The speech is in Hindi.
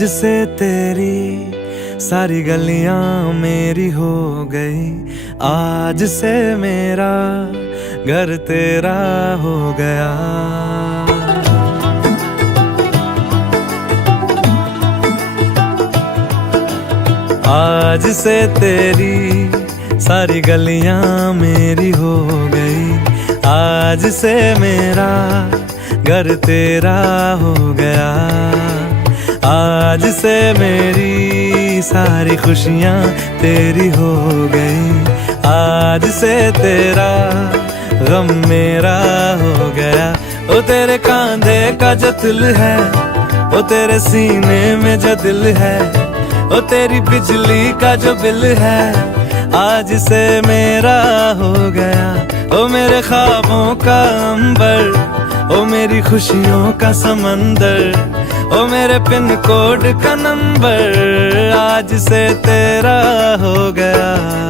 आज से तेरी सारी गलियां मेरी हो गई, आज से मेरा घर तेरा हो गया। आज से तेरी सारी गलियां मेरी हो गई, आज से मेरा घर तेरा हो गया। आज से मेरी सारी खुशियां तेरी हो गई, आज से तेरा गम मेरा हो गया। ओ तेरे कांधे का जो दिल है, ओ तेरे सीने में जो दिल है, ओ तेरी बिजली का जो बिल है, आज से मेरा हो गया। ओ मेरे ख्वाबों का अंबर, ओ मेरी खुशियों का समंदर, ओ मेरे पिन कोड का नंबर, आज से तेरा हो गया।